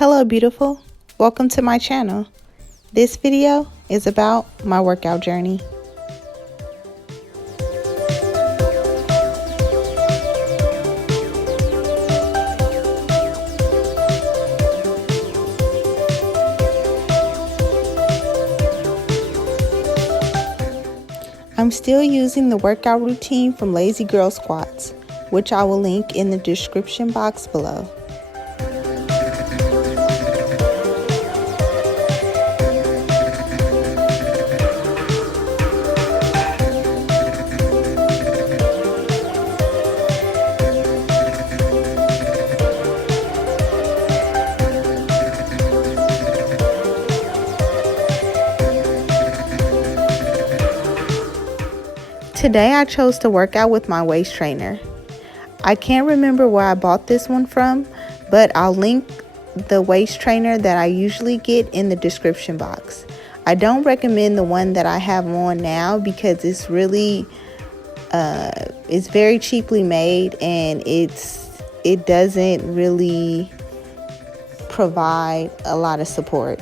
Hello beautiful, welcome to my channel. This video is about my workout journey. I'm still using the workout routine from Lazy Girl Squats, which I will link in the description box below. Today I chose to work out with my waist trainer. I can't remember where I bought this one from, but I'll link the waist trainer that I usually get in the description box. I don't recommend the one that I have on now because it's very cheaply made and it doesn't really provide a lot of support.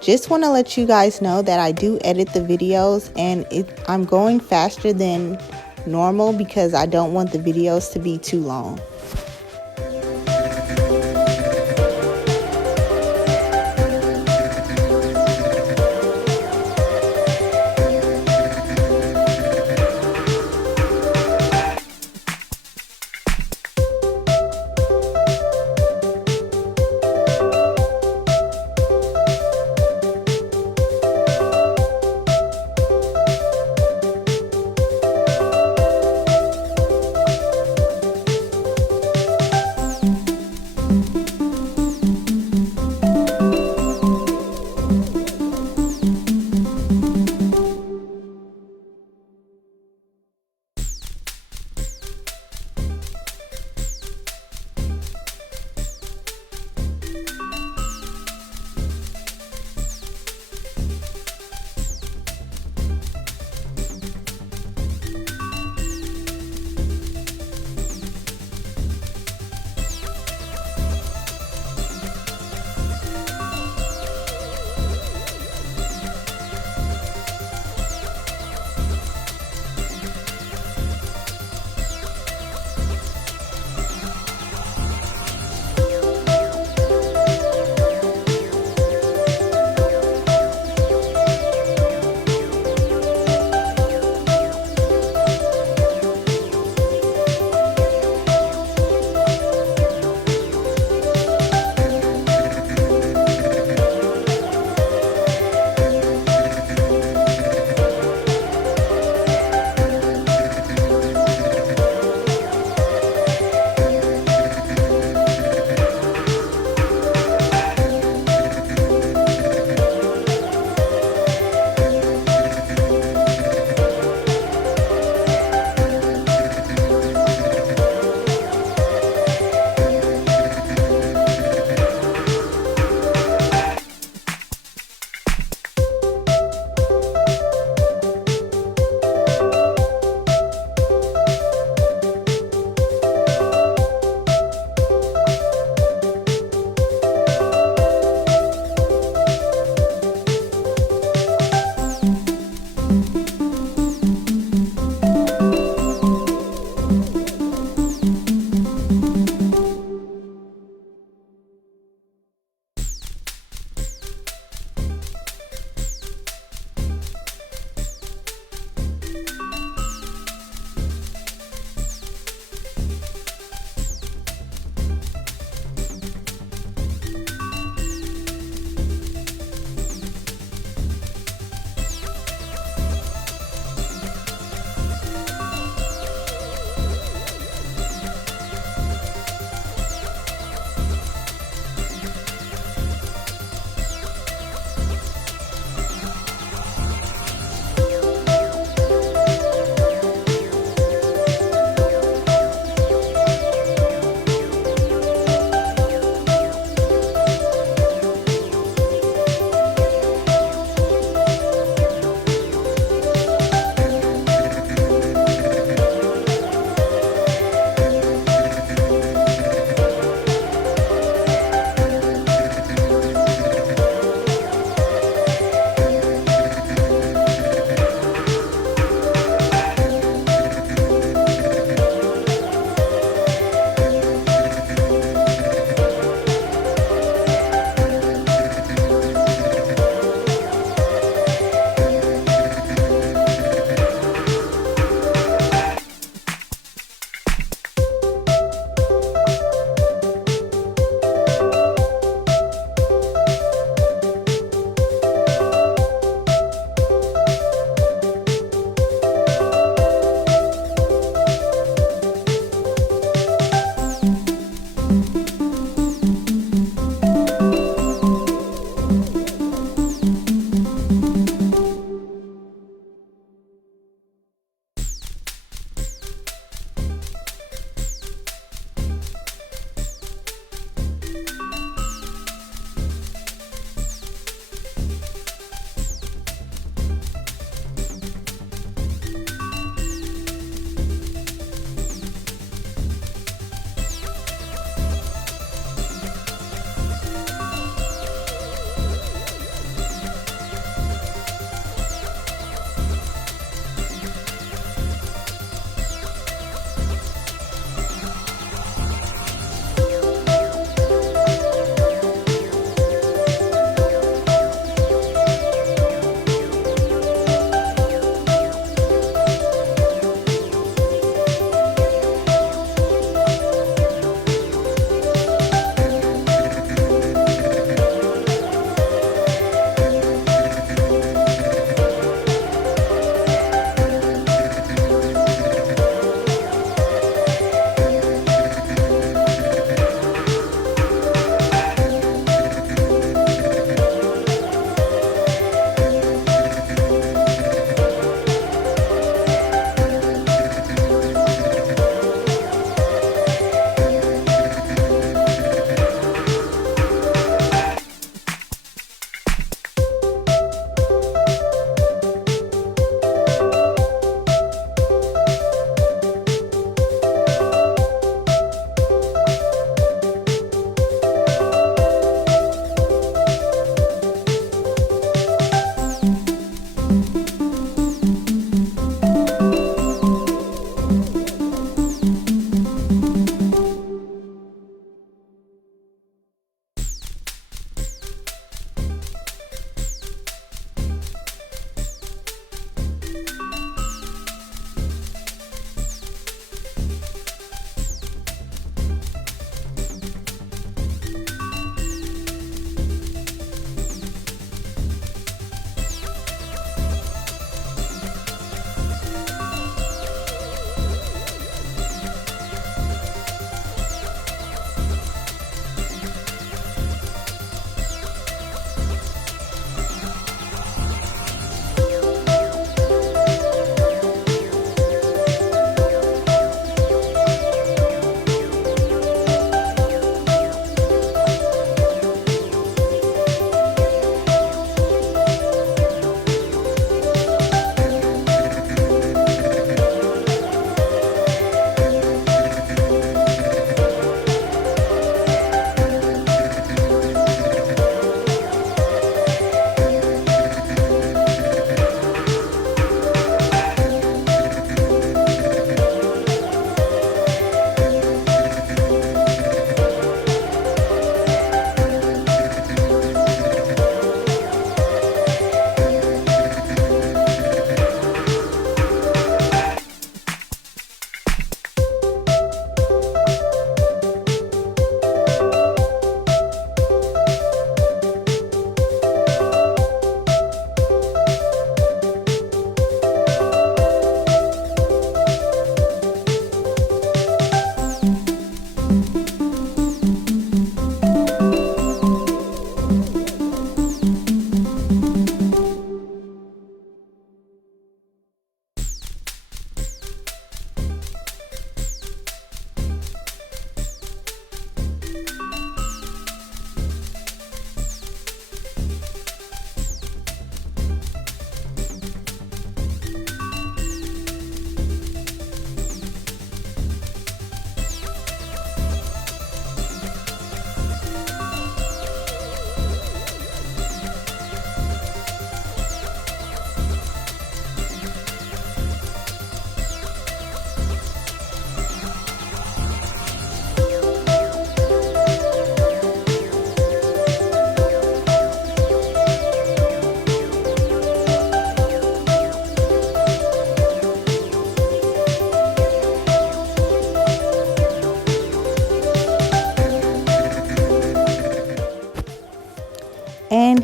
Just want to let you guys know that I do edit the videos and I'm going faster than normal because I don't want the videos to be too long.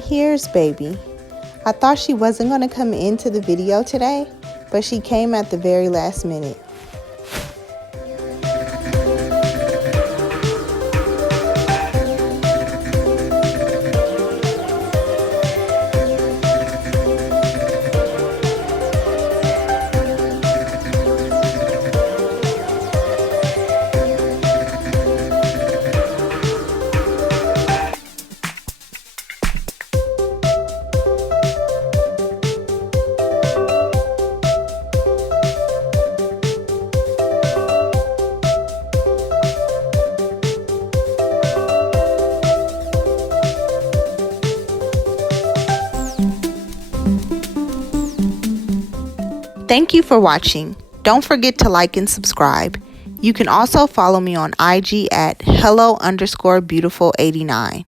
here's baby. I thought she wasn't going to come into the video today, but she came at the very last minute. Thank you for watching. Don't forget to like and subscribe. You can also follow me on IG at hello_beautiful89.